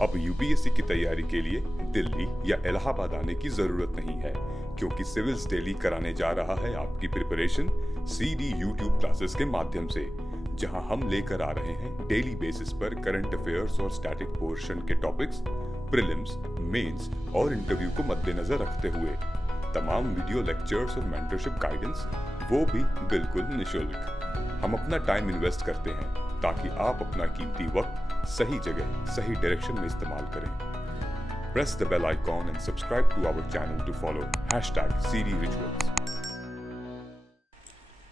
अब यूपीएससी की तैयारी के लिए दिल्ली या इलाहाबाद आने की जरूरत नहीं है, क्योंकि सिविल्स डेली कराने जा रहा है आपकी प्रिपरेशन सीडी यूट्यूब क्लासेस के माध्यम से, जहां हम लेकर आ रहे हैं डेली बेसिस पर करंट अफेयर्स और स्टैटिक पोर्शन के टॉपिक्स, प्रीलिम्स, मेंस और इंटरव्यू को मद्देनजर रखते हुए तमाम वीडियो लेक्चर्स और मेंटरशिप गाइडेंस, वो भी बिल्कुल निशुल्क। हम अपना टाइम इन्वेस्ट करते हैं ताकि आप अपना कीमती वक्त सही जगह, सही डायरेक्शन में इस्तेमाल करें। Press the bell icon and subscribe to our channel to follow #CDRituals।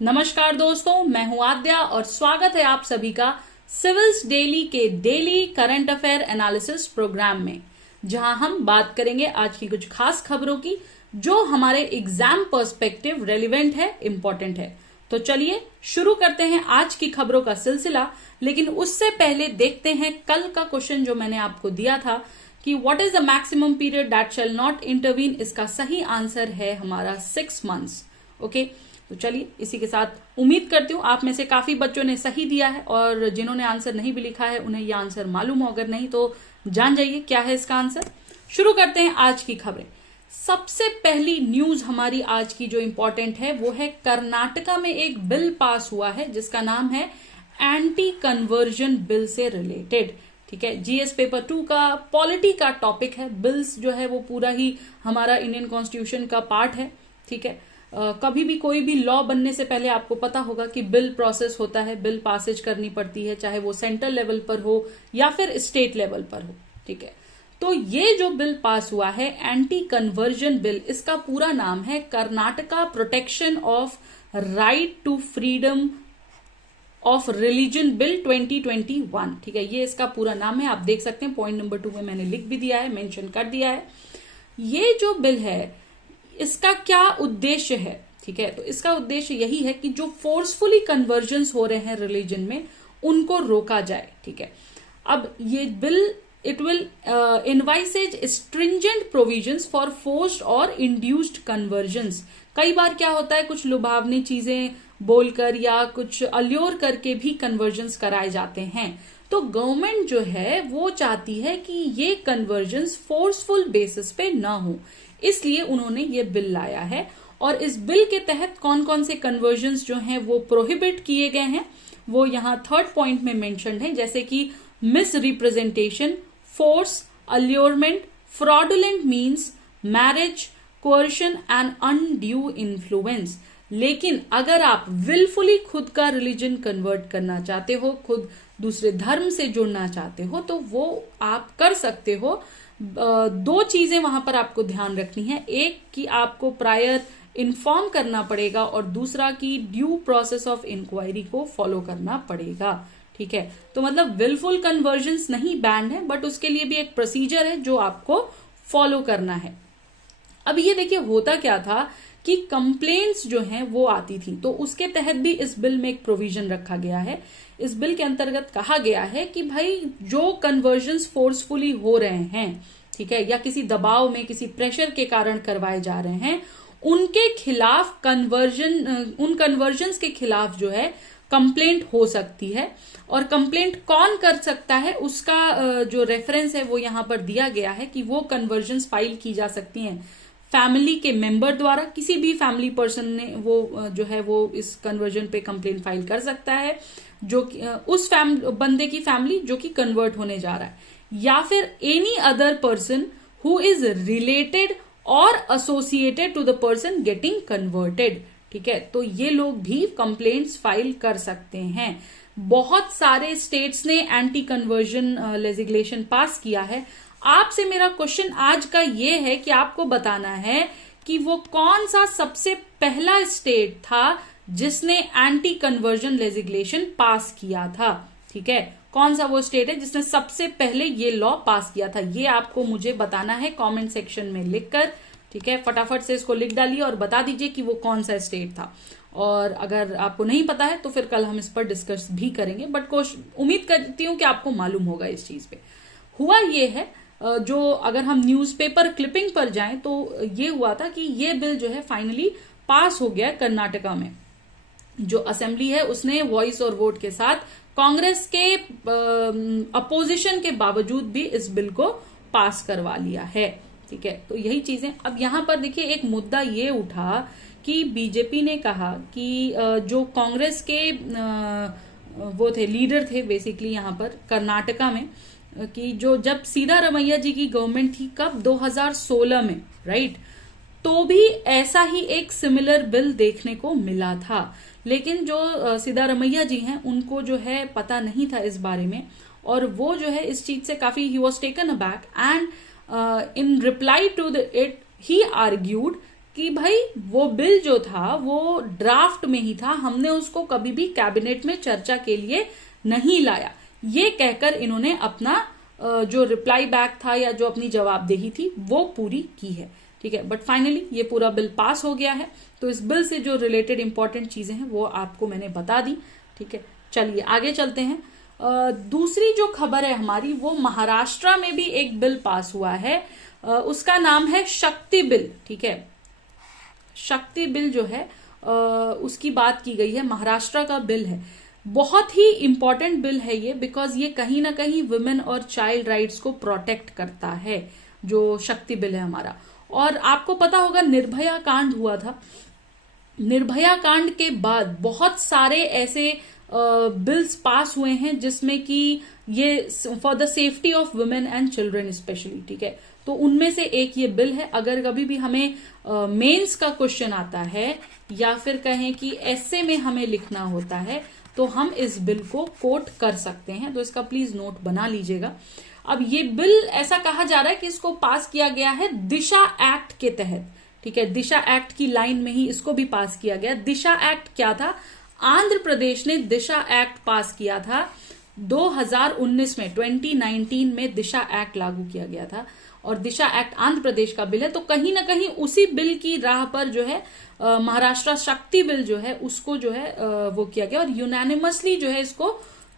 नमस्कार दोस्तों, मैं हूं आद्या और स्वागत है आप सभी का सिविल्स डेली के daily current affair analysis program में, जहां हम बात करेंगे आज की कुछ खास खबरों की जो हमारे एग्जाम पर्सपेक्टिव रेलिवेंट है, इंपॉर्टेंट है। तो चलिए शुरू करते हैं आज की खबरों का सिलसिला। लेकिन उससे पहले देखते हैं कल का क्वेश्चन जो मैंने आपको दिया था कि what is the maximum period that shall not intervene. इसका सही आंसर है हमारा 6 मंथ्स। ओके, तो चलिए इसी के साथ उम्मीद करती हूँ आप में से काफी बच्चों ने सही दिया है और जिन्होंने आंसर नहीं भी लिखा है उन्हें यह आंसर मालूम हो, अगर नहीं तो जान जाइए क्या है इसका आंसर। शुरू करते हैं आज की खबरें। सबसे पहली न्यूज हमारी आज की जो इंपॉर्टेंट है वो है कर्नाटका में एक बिल पास हुआ है जिसका नाम है एंटी कन्वर्जन बिल से रिलेटेड। ठीक है, जीएस पेपर 2 का पॉलिटी का टॉपिक है। बिल्स जो है वो पूरा ही हमारा इंडियन कॉन्स्टिट्यूशन का पार्ट है। ठीक है, कभी भी कोई भी लॉ बनने से पहले आपको पता होगा कि बिल प्रोसेस होता है, बिल पासेज करनी पड़ती है, चाहे वो सेंट्रल लेवल पर हो या फिर स्टेट लेवल पर हो। ठीक है, तो ये जो बिल पास हुआ है एंटी कन्वर्जन बिल, इसका पूरा नाम है Karnataka protection of right to freedom of religion bill 2021। ठीक है, ये इसका पूरा नाम है। आप देख सकते हैं पॉइंट नंबर 2 में मैंने लिख भी दिया है, मेंशन कर दिया है। ये जो बिल है इसका क्या उद्देश्य है? ठीक है, तो इसका उद्देश्य यही है कि जो फोर्सफुली कन्वर्जन्स हो रहे हैं रिलीजन में उनको रोका जाए। ठीक है, अब ये bill it will envisage stringent provisions for forced और induced conversions। कई बार क्या होता है, कुछ लुभावनी चीजें बोलकर या कुछ अल्योर करके भी कन्वर्जन्स कराए जाते हैं। तो गवर्नमेंट जो है वो चाहती है कि ये कन्वर्जन्स फोर्सफुल बेसिस पे ना हो, इसलिए उन्होंने ये बिल लाया है। और इस बिल के तहत कौन कौन से कन्वर्जन्स जो हैं वो प्रोहिबिट किए गए हैं वो यहाँ 3rd पॉइंट में मेंशन्ड है, जैसे कि miss representation, force, allurement, fraudulent means, marriage, coercion and undue influence। लेकिन अगर आप willfully खुद का रिलीजन कन्वर्ट करना चाहते हो, खुद दूसरे धर्म से जुड़ना चाहते हो, तो वो आप कर सकते हो। 2 चीजें वहां पर आपको ध्यान रखनी है, एक कि आपको प्रायर इन्फॉर्म करना पड़ेगा और दूसरा कि ड्यू प्रोसेस ऑफ इंक्वायरी को फॉलो करना पड़ेगा। ठीक है, तो मतलब विलफुल कन्वर्जन्स नहीं बैंड है, बट उसके लिए भी एक प्रोसीजर है जो आपको फॉलो करना है। अब ये देखिए होता क्या था कि कंप्लेंट्स जो हैं वो आती थी, तो उसके तहत भी इस बिल में एक प्रोविजन रखा गया है। इस बिल के अंतर्गत कहा गया है कि भाई जो कन्वर्जन्स फोर्सफुली हो रहे हैं, ठीक है, या किसी दबाव में किसी प्रेशर के कारण करवाए जा रहे हैं, उनके खिलाफ उन कन्वर्जन्स के खिलाफ जो है कंप्लेंट हो सकती है। और कंप्लेंट कौन कर सकता है उसका जो रेफरेंस है वो यहां पर दिया गया है कि वो कन्वर्जन्स फाइल की जा सकती हैं फैमिली के मेंबर द्वारा। किसी भी फैमिली पर्सन ने वो जो है वो इस कन्वर्जन पे कंप्लेंट फाइल कर सकता है, जो उस बंदे की फैमिली जो कि कन्वर्ट होने जा रहा है, या फिर any other person who is related और associated to the person getting converted. ठीक है, तो ये लोग भी कंप्लेंट्स फाइल कर सकते हैं। बहुत सारे स्टेट्स ने एंटी कन्वर्जन लेजिस्लेशन पास किया है। आपसे मेरा क्वेश्चन आज का ये है कि आपको बताना है कि वो कौन सा सबसे पहला स्टेट था जिसने एंटी कन्वर्जन लेजिस्लेशन पास किया था। ठीक है, कौन सा वो स्टेट है जिसने सबसे पहले ये लॉ पास किया था, ये आपको मुझे बताना है कमेंट सेक्शन में लिखकर। ठीक है, फटाफट से इसको लिख डालिए और बता दीजिए कि वो कौन सा स्टेट था। और अगर आपको नहीं पता है तो फिर कल हम इस पर डिस्कस भी करेंगे, बट उम्मीद करती हूं कि आपको मालूम होगा इस चीज पे। हुआ ये है, जो अगर हम न्यूज़पेपर क्लिपिंग पर जाएं तो ये हुआ था कि ये बिल जो है फाइनली पास हो गया कर्नाटका में। जो असेंबली है उसने वॉइस और वोट के साथ कांग्रेस के अपोजिशन के बावजूद भी इस बिल को पास करवा लिया है। ठीक है, तो यही चीजें। अब यहाँ पर देखिए एक मुद्दा ये उठा कि बीजेपी ने कहा कि जो कांग्रेस के वो थे, लीडर थे बेसिकली यहाँ पर कर्नाटका में, कि जो जब सिद्धारमैया जी की गवर्नमेंट थी, कब 2016 में, राइट, तो भी ऐसा ही एक सिमिलर बिल देखने को मिला था। लेकिन जो सिद्धारमैया जी हैं उनको जो है पता नहीं था इस बारे में, और वो जो है इस चीज से काफी he was taken aback and in reply to it he argued कि भाई वो बिल जो था वो ड्राफ्ट में ही था, हमने उसको कभी भी कैबिनेट में चर्चा के लिए नहीं लाया। ये कहकर इन्होंने अपना जो रिप्लाई बैक था या जो अपनी जवाबदेही थी वो पूरी की है। ठीक है, बट फाइनली ये पूरा बिल पास हो गया है। तो इस बिल से जो रिलेटेड इंपॉर्टेंट चीजें हैं वो आपको मैंने बता दी। ठीक है, चलिए आगे चलते हैं। दूसरी जो खबर है हमारी, वो महाराष्ट्र में भी एक बिल पास हुआ है। उसका नाम है शक्ति बिल। ठीक है, शक्ति बिल जो है उसकी बात की गई है, महाराष्ट्र का बिल है। बहुत ही इंपॉर्टेंट बिल है ये, बिकॉज ये कहीं ना कहीं वुमेन और चाइल्ड राइट्स को प्रोटेक्ट करता है, जो शक्ति बिल है हमारा। और आपको पता होगा निर्भया कांड हुआ था। निर्भया कांड के बाद बहुत सारे ऐसे बिल्स पास हुए हैं जिसमें कि ये for the safety of women and children specially. ठीक है, तो उनमें से एक ये बिल है। अगर कभी भी हमें मेंस का क्वेश्चन आता है या फिर कहें कि एस्से में हमें लिखना होता है, तो हम इस बिल को कोट कर सकते हैं। तो इसका प्लीज नोट बना लीजिएगा। अब ये बिल ऐसा कहा जा रहा है कि इसको पास किया गया है दिशा एक्ट के तहत। ठीक है, दिशा एक्ट की लाइन में ही इसको भी पास किया गया। दिशा एक्ट क्या था? आंध्र प्रदेश ने दिशा एक्ट पास किया था 2019 में, 2019 में दिशा एक्ट लागू किया गया था, और दिशा एक्ट आंध्र प्रदेश का बिल है। तो कहीं ना कहीं उसी बिल की राह पर जो है महाराष्ट्र शक्ति बिल जो है उसको जो है वो किया गया, और यूनानिमसली जो है इसको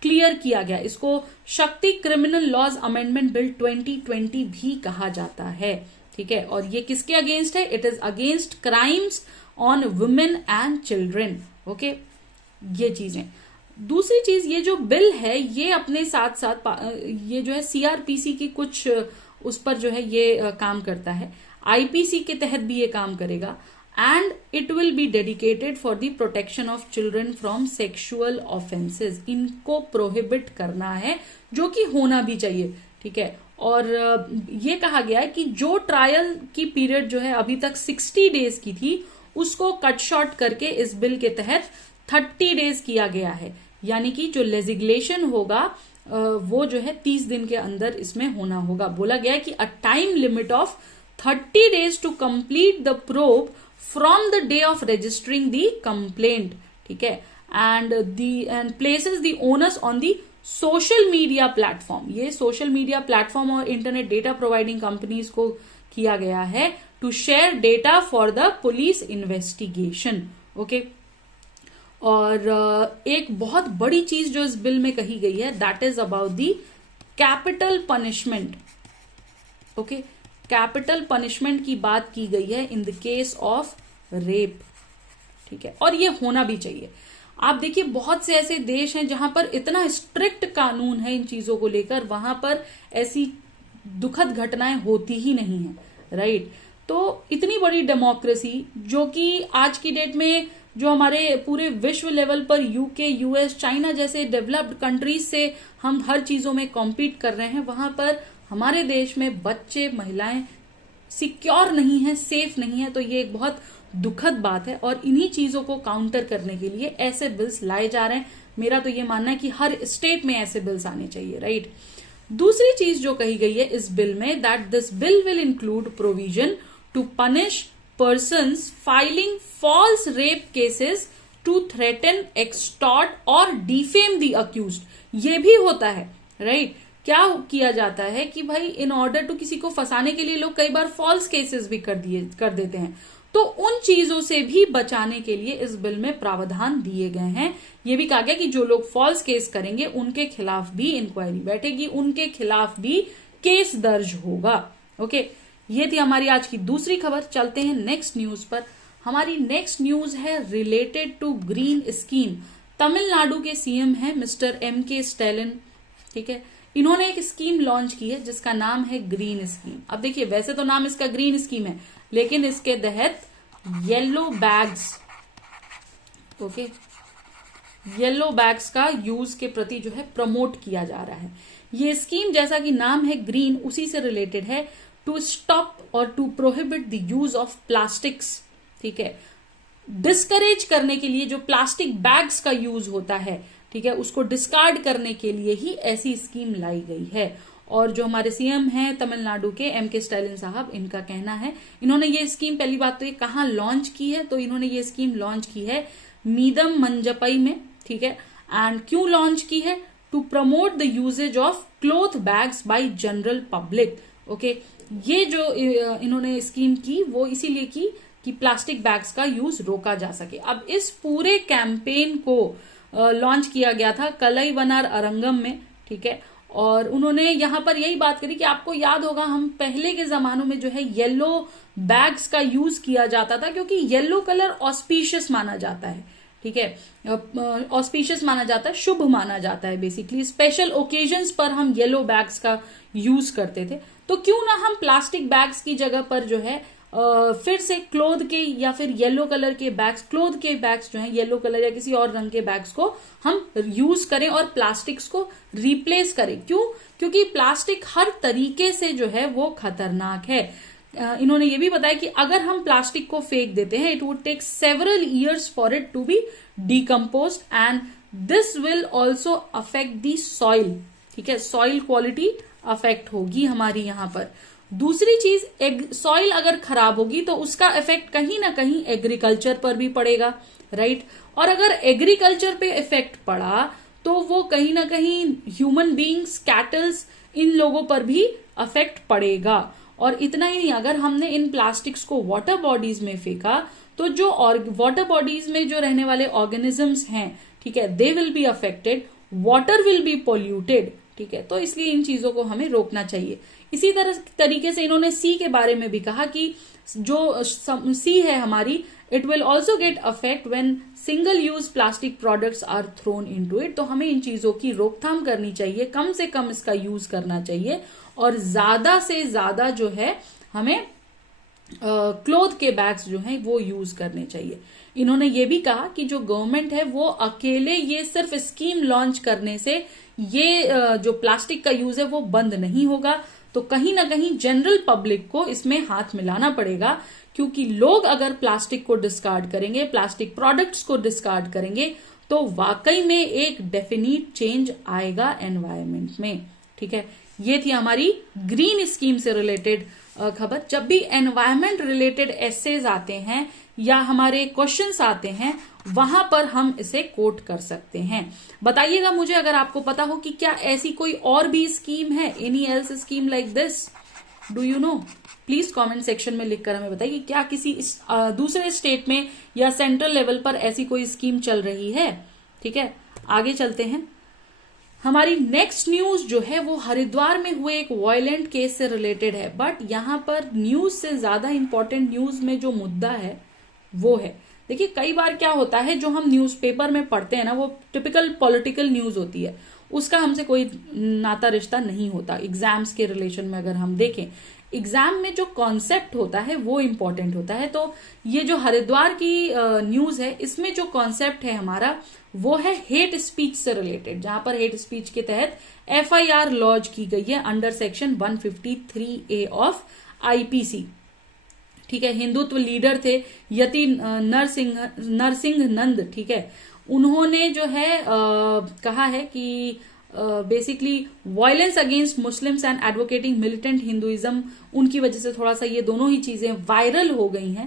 क्लियर किया गया। इसको शक्ति क्रिमिनल लॉज अमेंडमेंट बिल 2020 भी कहा जाता है। ठीक है, और ये किसके अगेंस्ट है? It is against crimes on women and children. Okay, ये चीजें। दूसरी चीज, ये जो बिल है ये अपने साथ साथ ये जो है सीआरपीसी की कुछ उस पर जो है ये काम करता है, आईपीसी के तहत भी ये काम करेगा, and it will be dedicated for the protection of children from sexual offences. इनको प्रोहिबिट करना है, जो कि होना भी चाहिए। ठीक है, और ये कहा गया है कि जो ट्रायल की पीरियड जो है अभी तक 60 डेज की थी, उसको कट शॉर्ट करके इस बिल के तहत 30 डेज किया गया है। यानी कि जो लेजिग्लेशन होगा वो जो है 30 दिन के अंदर इसमें होना होगा। बोला गया है कि a time limit of 30 days to complete the probe from the day of registering the complaint. ठीक है, and places the owners on the social media platform. ये सोशल मीडिया प्लेटफॉर्म और इंटरनेट डेटा प्रोवाइडिंग कंपनीज को किया गया है to share data for the police investigation. Okay, और एक बहुत बड़ी चीज जो इस बिल में कही गई है, that is about the capital punishment. Okay, capital punishment की बात की गई है in the case of rape. ठीक है, और ये होना भी चाहिए। आप देखिए बहुत से ऐसे देश हैं जहां पर इतना स्ट्रिक्ट कानून है इन चीजों को लेकर, वहां पर ऐसी दुखद घटनाएं होती ही नहीं है, राइट। तो इतनी बड़ी डेमोक्रेसी, जो कि आज की डेट में जो हमारे पूरे विश्व लेवल पर यूके, यूएस, चाइना जैसे डेवलप्ड कंट्रीज से हम हर चीजों में कॉम्पीट कर रहे हैं, वहां पर हमारे देश में बच्चे, महिलाएं सिक्योर नहीं है, सेफ नहीं है। तो ये एक बहुत दुखद बात है, और इन्हीं चीजों को काउंटर करने के लिए ऐसे बिल्स लाए जा रहे हैं। मेरा तो ये मानना है कि हर स्टेट में ऐसे बिल्स आने चाहिए, राइट। दूसरी चीज जो कही गई है इस बिल में, that this bill will include provision to punish persons filing false rape cases to threaten, extort और defame the accused। ये भी होता है, राइट। क्या किया जाता है कि भाई इन ऑर्डर टू किसी को फंसाने के लिए लोग कई बार फॉल्स केसेस भी कर देते हैं। तो उन चीजों से भी बचाने के लिए इस बिल में प्रावधान दिए गए हैं। ये भी कहा गया कि जो लोग फॉल्स केस करेंगे उनके खिलाफ भी इंक्वायरी बैठेगी, उनके खिलाफ भी केस दर्ज होगा। ओके, ये थी हमारी आज की दूसरी खबर। चलते हैं नेक्स्ट न्यूज पर। हमारी नेक्स्ट न्यूज है related to green scheme. Tamil Nadu के सीएम हैं मिस्टर M.K. स्टैलिन, ठीक है। इन्होंने एक स्कीम लॉन्च की है जिसका नाम है ग्रीन स्कीम। अब देखिए, वैसे तो नाम इसका ग्रीन स्कीम है, लेकिन इसके तहत yellow bags, okay, yellow bags का यूज के प्रति जो है प्रमोट किया जा रहा है। ये स्कीम, जैसा कि नाम है ग्रीन, उसी से रिलेटेड है, टू स्टॉप और to prohibit the use of plastics, ठीक है। डिस्करेज करने के लिए जो प्लास्टिक बैग्स का यूज होता है, ठीक है, उसको डिस्कार्ड करने के लिए ही ऐसी स्कीम लाई गई है। और जो हमारे सीएम हैं तमिलनाडु के M.K. स्टैलिन साहब, इनका कहना है, इन्होंने ये स्कीम, पहली बात तो ये कहाँ लॉन्च की है, तो इन्होंने ये स्कीम लॉन्च की है मीदम मंजपई में, ठीक है। एंड क्यों लॉन्च की है? To promote the usages of cloth bags by general public, okay. ये जो इन्होंने स्कीम की वो इसीलिए की कि प्लास्टिक बैग्स का यूज रोका जा सके। अब इस पूरे कैंपेन को लॉन्च किया गया था कलईवनार अरंगम में, ठीक है। और उन्होंने यहां पर यही बात करी कि आपको याद होगा, हम पहले के जमानों में जो है येलो बैग्स का यूज किया जाता था, क्योंकि येलो कलर ऑस्पिशियस माना जाता है, ठीक है। ऑस्पिशियस माना जाता है, शुभ माना जाता है। बेसिकली स्पेशल ओकेजन्स पर हम येलो बैग्स का यूज करते थे। तो क्यों ना हम प्लास्टिक बैग्स की जगह पर जो है फिर से क्लोथ के या फिर येलो कलर के बैग्स, क्लोथ के बैग्स जो हैं येलो कलर या किसी और रंग के बैग्स को हम यूज करें और प्लास्टिक्स को रिप्लेस करें। क्यों? क्योंकि प्लास्टिक हर तरीके से जो है वो खतरनाक है। इन्होंने ये भी बताया कि अगर हम प्लास्टिक को फेंक देते हैं, it would take several years for it to be decomposed and this will also affect the soil, ठीक है। सॉइल क्वालिटी अफेक्ट होगी हमारी यहाँ पर। दूसरी चीज, सॉइल अगर खराब होगी तो उसका इफेक्ट कहीं ना कहीं एग्रीकल्चर पर भी पड़ेगा, राइट। और अगर एग्रीकल्चर पे इफेक्ट पड़ा तो वो कहीं ना कहीं ह्यूमन बींग्स, कैटल्स, इन लोगों पर भी अफेक्ट पड़ेगा। और इतना ही नहीं, अगर हमने इन प्लास्टिक्स को वाटर बॉडीज में फेंका तो जो वाटर बॉडीज में जो रहने वाले ऑर्गेनिजम्स हैं, ठीक है, they will be affected, water will be polluted, ठीक है। तो इसलिए इन चीजों को हमें रोकना चाहिए। इसी तरीके से इन्होंने सी के बारे में भी कहा कि जो सी है हमारी, it will also get affect when single use plastic products are thrown into it. तो हमें इन चीजों की रोकथाम करनी चाहिए, कम से कम इसका यूज करना चाहिए और ज्यादा से ज्यादा जो है हमें क्लोथ के बैग्स जो हैं वो यूज करने चाहिए। इन्होंने ये भी कहा कि जो गवर्नमेंट है वो अकेले ये सिर्फ स्कीम लॉन्च करने से ये जो प्लास्टिक का यूज है वो बंद नहीं होगा, तो कहीं ना कहीं जनरल पब्लिक को इसमें हाथ मिलाना पड़ेगा। क्योंकि लोग अगर प्लास्टिक को डिस्कार्ड करेंगे, प्लास्टिक प्रोडक्ट्स को डिस्कार्ड करेंगे, तो वाकई में एक डेफिनिट चेंज आएगा एनवायरनमेंट में, ठीक है। ये थी हमारी ग्रीन स्कीम से रिलेटेड खबर। जब भी एनवायरनमेंट रिलेटेड एसेज आते हैं या हमारे क्वेश्चंस आते हैं, वहां पर हम इसे कोट कर सकते हैं। बताइएगा मुझे अगर आपको पता हो कि क्या ऐसी कोई और भी स्कीम है, any else scheme like this, do you know? Please comment section में लिखकर हमें बताइए क्या किसी दूसरे स्टेट में या सेंट्रल लेवल पर ऐसी कोई स्कीम चल रही है, ठीक है। आगे चलते हैं। हमारी नेक्स्ट न्यूज जो है वो हरिद्वार में हुए एक वायलेंट केस से रिलेटेड है, बट यहां पर न्यूज से ज्यादा इंपॉर्टेंट न्यूज में जो मुद्दा है वो है, देखिए कई बार क्या होता है, जो हम न्यूज़पेपर में पढ़ते हैं ना, वो टिपिकल पॉलिटिकल न्यूज होती है, उसका हमसे कोई नाता रिश्ता नहीं होता। एग्जाम्स के रिलेशन में अगर हम देखें, एग्जाम में जो कॉन्सेप्ट होता है वो इंपॉर्टेंट होता है। तो ये जो हरिद्वार की न्यूज है, इसमें जो कॉन्सेप्ट है हमारा वो है हेट स्पीच से रिलेटेड, जहां पर हेट स्पीच के तहत FIR लॉन्च की गई है under section 153A of IPC, ठीक है। हिंदुत्व लीडर थे यति नरसिंह नंद, ठीक है। उन्होंने जो है कहा है कि basically violence against Muslims and advocating militant Hinduism, उनकी वजह से थोड़ा सा ये दोनों ही चीजें वायरल हो गई हैं।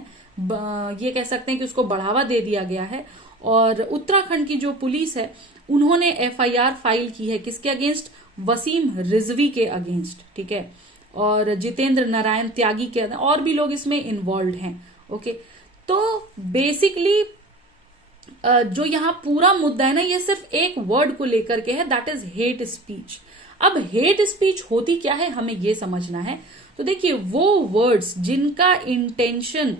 ये कह सकते हैं कि उसको बढ़ावा दे दिया गया है। और उत्तराखंड की जो पुलिस है उन्होंने FIR फाइल की है किसके अगेंस्ट? वसीम रिजवी के अगेंस्ट, ठीक है। और जितेंद्र नारायण त्यागी के, और भी लोग इसमें इन्वॉल्व हैं, ओके। तो बेसिकली जो यहाँ पूरा मुद्दा है ना, ये सिर्फ एक वर्ड को लेकर के है, दैट इज हेट स्पीच। अब हेट स्पीच होती क्या है हमें ये समझना है। तो देखिए, वो वर्ड्स जिनका इंटेंशन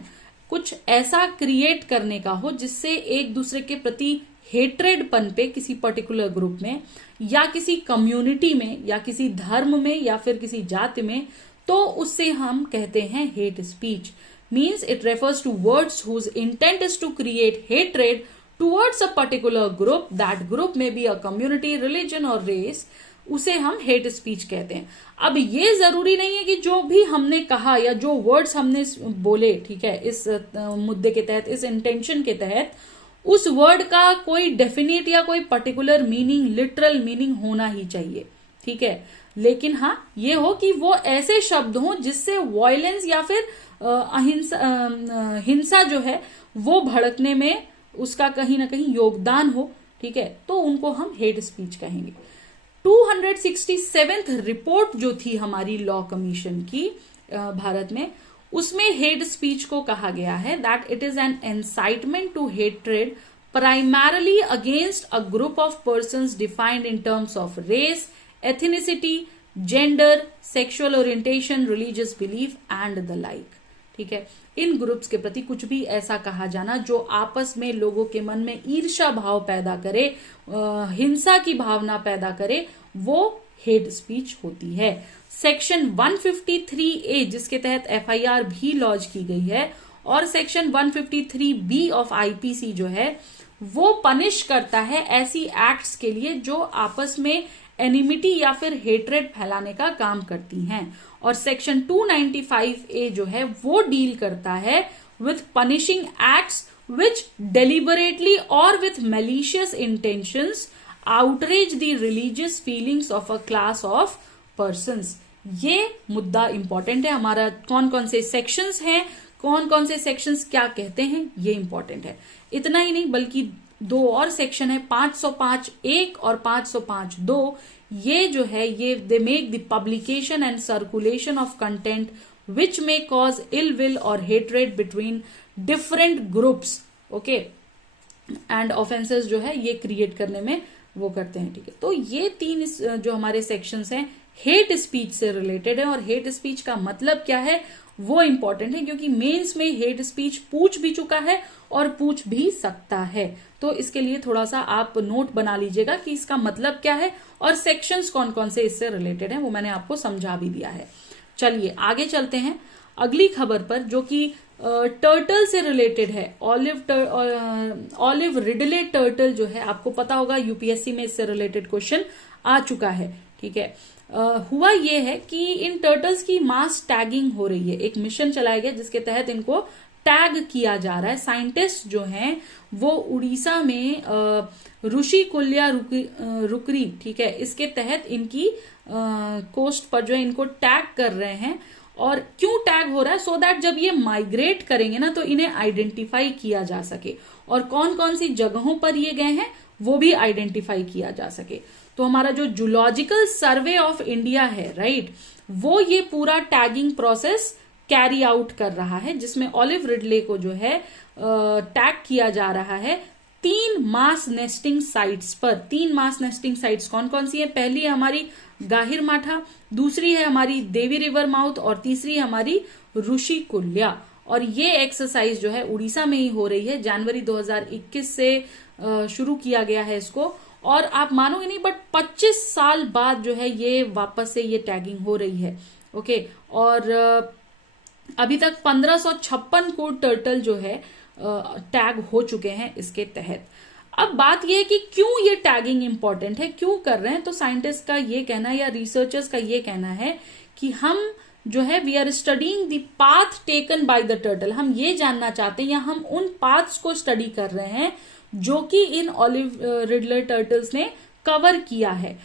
कुछ ऐसा क्रिएट करने का हो जिससे एक दूसरे के प्रति हेट्रेडपन पे किसी पर्टिकुलर ग्रुप में या किसी कम्युनिटी में या किसी धर्म में या फिर किसी जाति में, तो उससे हम कहते हैं hate speech. Means it refers to words whose intent is to create hatred towards a particular group, that group में बी अ कम्युनिटी, रिलीजन और रेस, उसे हम हेट स्पीच कहते हैं। अब ये जरूरी नहीं है कि जो भी हमने कहा या जो वर्ड्स हमने बोले, ठीक है, इस मुद्दे के तहत, इस इंटेंशन के तहत, उस वर्ड का कोई डेफिनेट या कोई पर्टिकुलर मीनिंग, लिटरल मीनिंग होना ही चाहिए, ठीक है। लेकिन हाँ, ये हो कि वो ऐसे शब्द हों जिससे वायलेंस या फिर हिंसा जो है वो भड़कने में उसका कहीं ना कहीं योगदान हो, ठीक है, तो उनको हम हेट स्पीच कहेंगे। 267th रिपोर्ट जो थी हमारी लॉ कमीशन की भारत में, उसमें हेट स्पीच को कहा गया है that it is an incitement to hatred primarily against a group of persons defined in terms of race, ethnicity, gender, sexual orientation, religious belief and the like, ठीक है। इन groups के प्रति कुछ भी ऐसा कहा जाना जो आपस में लोगों के मन में ईर्ष्या भाव पैदा करे, हिंसा की भावना पैदा करे, वो हेट स्पीच होती है। सेक्शन 153A जिसके तहत FIR भी लॉन्च की गई है, और सेक्शन 153B ऑफ IPC जो है वो पनिश करता है ऐसी एक्ट्स के लिए जो आपस में एनिमिटी या फिर हेट्रेड फैलाने का काम करती हैं। और सेक्शन 295A जो है वो डील करता है with punishing acts which deliberately और with malicious intentions outrage the religious feelings of a class of persons. ये मुद्दा इंपॉर्टेंट है हमारा, कौन कौन से सेक्शंस हैं, कौन कौन से सेक्शंस क्या कहते हैं, ये इंपॉर्टेंट है। इतना ही नहीं बल्कि दो और सेक्शन है, 505(1) और 505(2). ये जो है ये they make the publication and circulation of content which may cause ill will और hatred between different groups, okay, and offences जो है ये क्रिएट करने में वो करते हैं, ठीक है। तो ये तीन जो हमारे सेक्शंस हैं हेट स्पीच से रिलेटेड है, और हेट स्पीच का मतलब क्या है वो इंपॉर्टेंट है क्योंकि मेंस में हेट स्पीच पूछ भी चुका है और पूछ भी सकता है। तो इसके लिए थोड़ा सा आप नोट बना लीजिएगा कि इसका मतलब क्या है और सेक्शंस कौन कौन से इससे रिलेटेड हैं, वो मैंने आपको समझा भी दिया है। चलिए आगे चलते हैं अगली खबर पर, जो कि टर्टल से रिलेटेड है। ऑलिव रिडले टर्टल जो है, आपको पता होगा यूपीएससी में इससे रिलेटेड क्वेश्चन आ चुका है, ठीक है। हुआ ये है कि इन टर्टल्स की मास टैगिंग हो रही है। एक मिशन चलाया गया जिसके तहत इनको टैग किया जा रहा है। साइंटिस्ट जो हैं वो उड़ीसा में ऋषिकुल्या रुकरी, ठीक है, इसके तहत इनकी कोस्ट पर जो है इनको टैग कर रहे हैं। और क्यों टैग हो रहा है? सो दैट जब ये माइग्रेट करेंगे ना तो इन्हें आइडेंटिफाई किया जा सके, और कौन कौन सी जगहों पर ये गए हैं वो भी आइडेंटिफाई किया जा सके। तो हमारा जो जूलॉजिकल सर्वे ऑफ इंडिया है, राइट, वो ये पूरा टैगिंग प्रोसेस कैरी आउट कर रहा है, जिसमें ऑलिव रिडले को जो है टैग किया जा रहा है 3 मास नेस्टिंग साइट्स पर। 3 मास नेस्टिंग साइट्स कौन कौन सी है? पहली है हमारी गाहिर माठा, दूसरी है हमारी देवी रिवर माउथ, और तीसरी है हमारी ऋषिकुल्या। और ये एक्सरसाइज जो है उड़ीसा में ही हो रही है। जनवरी 2021 से शुरू किया गया है इसको, और आप मानोगे नहीं बट 25 साल बाद जो है ये वापस से ये टैगिंग हो रही है, ओके। और अभी तक 1556 को टर्टल जो है टैग हो चुके हैं इसके तहत। अब बात यह है कि क्यों ये टैगिंग इंपॉर्टेंट है, क्यों कर रहे हैं? तो साइंटिस्ट का ये कहना है या रिसर्चर्स का ये कहना है कि हम जो है we are studying the path taken by the turtle. हम ये जानना चाहते हैं या हम उन पाथ्स को स्टडी कर रहे हैं जो कि इन ऑलिव रिडले टर्टल्स ने कवर किया है।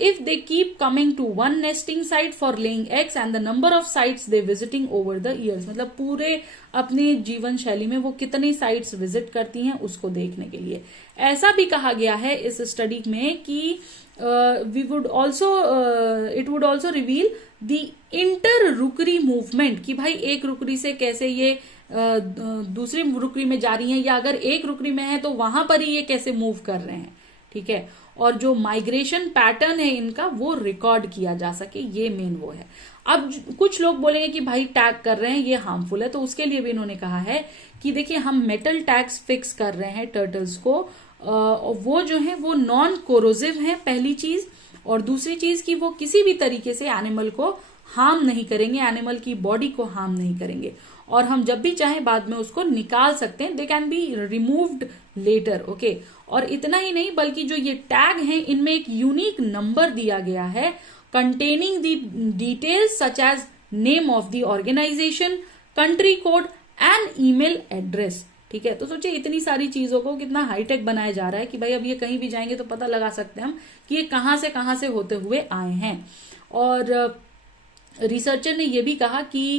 If they keep coming to one nesting site for laying eggs and the number of sites they visiting over the years, मतलब पूरे अपने जीवन शैली में वो कितनी साइट्स विजिट करती हैं उसको देखने के लिए। ऐसा भी कहा गया है इस स्टडी में कि it would also reveal the inter रुकरी मूवमेंट, कि भाई एक रुकरी से कैसे ये दूसरी रुकरी में जा रही हैं, या अगर एक रुकरी में है तो वहां पर ही ये कैसे मूव कर रहे हैं, ठीक है। और जो माइग्रेशन पैटर्न है इनका वो रिकॉर्ड किया जा सके, ये मेन वो है। अब कुछ लोग बोलेंगे कि भाई टैग कर रहे हैं ये हार्मफुल है, तो उसके लिए भी इन्होंने कहा है कि देखिए हम मेटल टैग्स फिक्स कर रहे हैं टर्टल्स को वो जो है वो नॉन कोरोसिव है, पहली चीज। और दूसरी चीज कि वो किसी भी तरीके से एनिमल को हार्म नहीं करेंगे, एनिमल की बॉडी को हार्म नहीं करेंगे, और हम जब भी चाहें बाद में उसको निकाल सकते हैं। They can be removed later, okay. और इतना ही नहीं, बल्कि जो ये टैग हैं इनमें एक यूनिक नंबर दिया गया है containing the details such as name of the organization, country code and email address. ठीक है, तो सोचिए इतनी सारी चीजों को कितना हाईटेक बनाया जा रहा है कि भाई अब ये कहीं भी जाएंगे तो पता लगा सकते हैं हम कि ये कहां से होते हुए आए हैं। और रिसर्चर ने ये भी कहा कि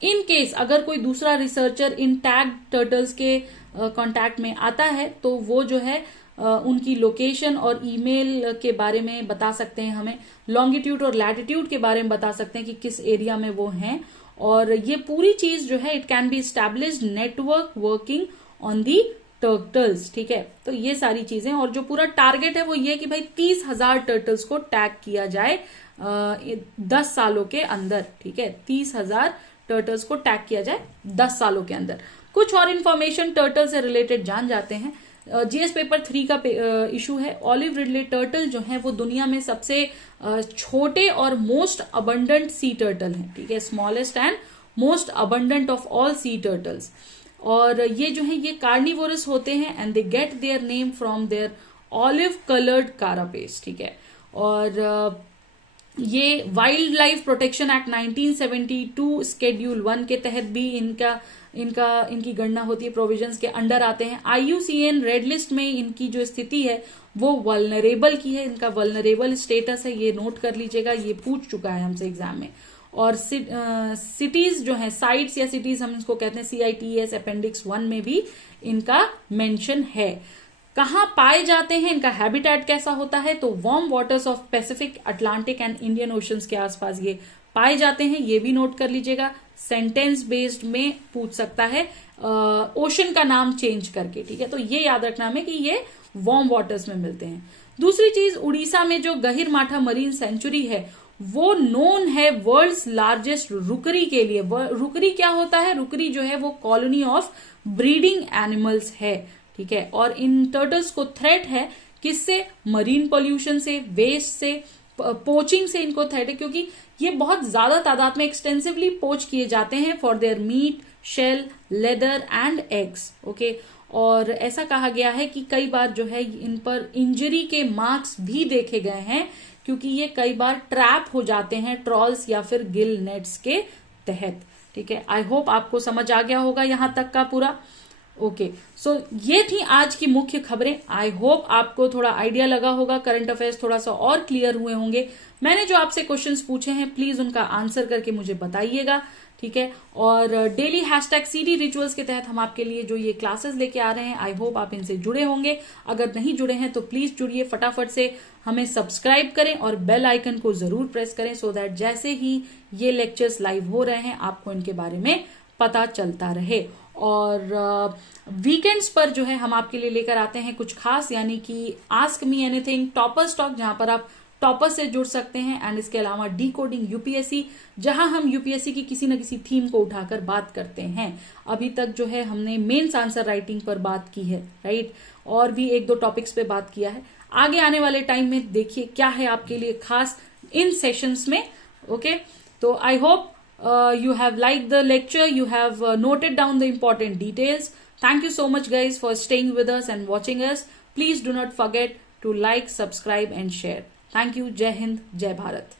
इन केस अगर कोई दूसरा रिसर्चर इन टैग टर्टल्स के कांटेक्ट में आता है तो वो जो है उनकी लोकेशन और ईमेल के बारे में बता सकते हैं, हमें लॉन्गिट्यूड और लैटिट्यूड के बारे में बता सकते हैं कि किस एरिया में वो हैं। और ये पूरी चीज जो है it can be established network working on the turtles. ठीक है, तो ये सारी चीजें, और जो पूरा टारगेट है वो ये कि भाई 30,000 टर्टल्स को टैग किया जाए 10 सालों के अंदर। ठीक है, 30,000 टर्टल्स को टैग किया जाए 10 सालों के अंदर। कुछ और इन्फॉर्मेशन टर्टल से रिलेटेड जान जाते हैं। जीएस पेपर 3 का इशू है। ऑलिव रिडले टर्टल जो है वो दुनिया में सबसे छोटे और मोस्ट अबंडेंट सी टर्टल है। ठीक है, smallest and most abundant of all sea turtles. और ये जो है ये कार्निवोरस होते हैं and they get their name from their olive coloured carapace. ठीक है, और ये wild life protection act 1972 schedule 1 के तहत भी इनकी गणना होती है, प्रोविजंस के अंडर आते हैं। IUCN रेड लिस्ट में इनकी जो स्थिति है वो वल्नरेबल की है, इनका वल्नरेबल स्टेटस है, ये नोट कर लीजिएगा, ये पूछ चुका है हमसे एग्जाम में। और सिटीज जो है, साइट्स या सिटीज हम इसको कहते हैं, CITES अपेंडिक्स 1 में भी इनका मेंशन है। कहाँ पाए जाते हैं, इनका हैबिटेट कैसा होता है, तो warm waters of Pacific, Atlantic and Indian oceans के आसपास ये पाए जाते हैं, ये भी नोट कर लीजिएगा। सेंटेंस बेस्ड में पूछ सकता है ओशन का नाम चेंज करके। ठीक है, तो ये याद रखना हमें कि ये वार्म वाटर्स में मिलते हैं। दूसरी चीज, उड़ीसा में जो गहिरमाठा मरीन सेंचुरी है वो नोन है वर्ल्ड्स लार्जेस्ट रुकरी के लिए। रुकरी क्या होता है, रुकरी जो है वो कॉलोनी ऑफ ब्रीडिंग एनिमल्स है। ठीक है, और इन टर्टल्स को थ्रेट है किससे, मरीन पोल्यूशन से, वेस्ट से, पोचिंग से इनको थ्रेट है, क्योंकि ये बहुत ज्यादा तादाद में एक्सटेंसिवली पोच किए जाते हैं for their meat, shell, leather and eggs. Okay, और ऐसा कहा गया है कि कई बार जो है इन पर इंजरी के मार्क्स भी देखे गए हैं, क्योंकि ये कई बार ट्रैप हो जाते हैं ट्रॉल्स या फिर गिल नेट्स के तहत। ठीक है, आई होप आपको समझ आ गया होगा यहां तक का पूरा। ओके, सो ये थी आज की मुख्य खबरें। आई होप आपको थोड़ा आइडिया लगा होगा, करंट अफेयर्स थोड़ा सा और क्लियर हुए होंगे। मैंने जो आपसे क्वेश्चंस पूछे हैं प्लीज उनका आंसर करके मुझे बताइएगा। ठीक है, और डेली #CD रिचुअल्स के तहत हम आपके लिए जो ये क्लासेस लेके आ रहे हैं, आई होप आप इनसे जुड़े होंगे। अगर नहीं जुड़े हैं तो प्लीज जुड़िए, फटाफट से हमें सब्सक्राइब करें और बेल आइकन को जरूर प्रेस करें, सो दैट जैसे ही ये लेक्चर्स लाइव हो रहे हैं आपको इनके बारे में पता चलता रहे। और वीकेंड्स पर जो है हम आपके लिए लेकर आते हैं कुछ खास, यानी कि ask me anything, topper stock, जहां पर आप टॉपर से जुड़ सकते हैं, एंड इसके अलावा डिकोडिंग यूपीएससी, जहां हम यूपीएससी की किसी न किसी थीम को उठाकर बात करते हैं। अभी तक जो है हमने मेंस आंसर राइटिंग पर बात की है, राइट, और भी 1-2 टॉपिक्स पे बात किया है। आगे आने वाले टाइम में देखिए क्या है आपके लिए खास इन सेशंस में। ओके, तो I hope you have liked the lecture, you have noted down the important details. Thank you so much guys for staying with us and watching us. Please do not forget to like, subscribe and share. Thank you. Jai Hind, Jai Bharat.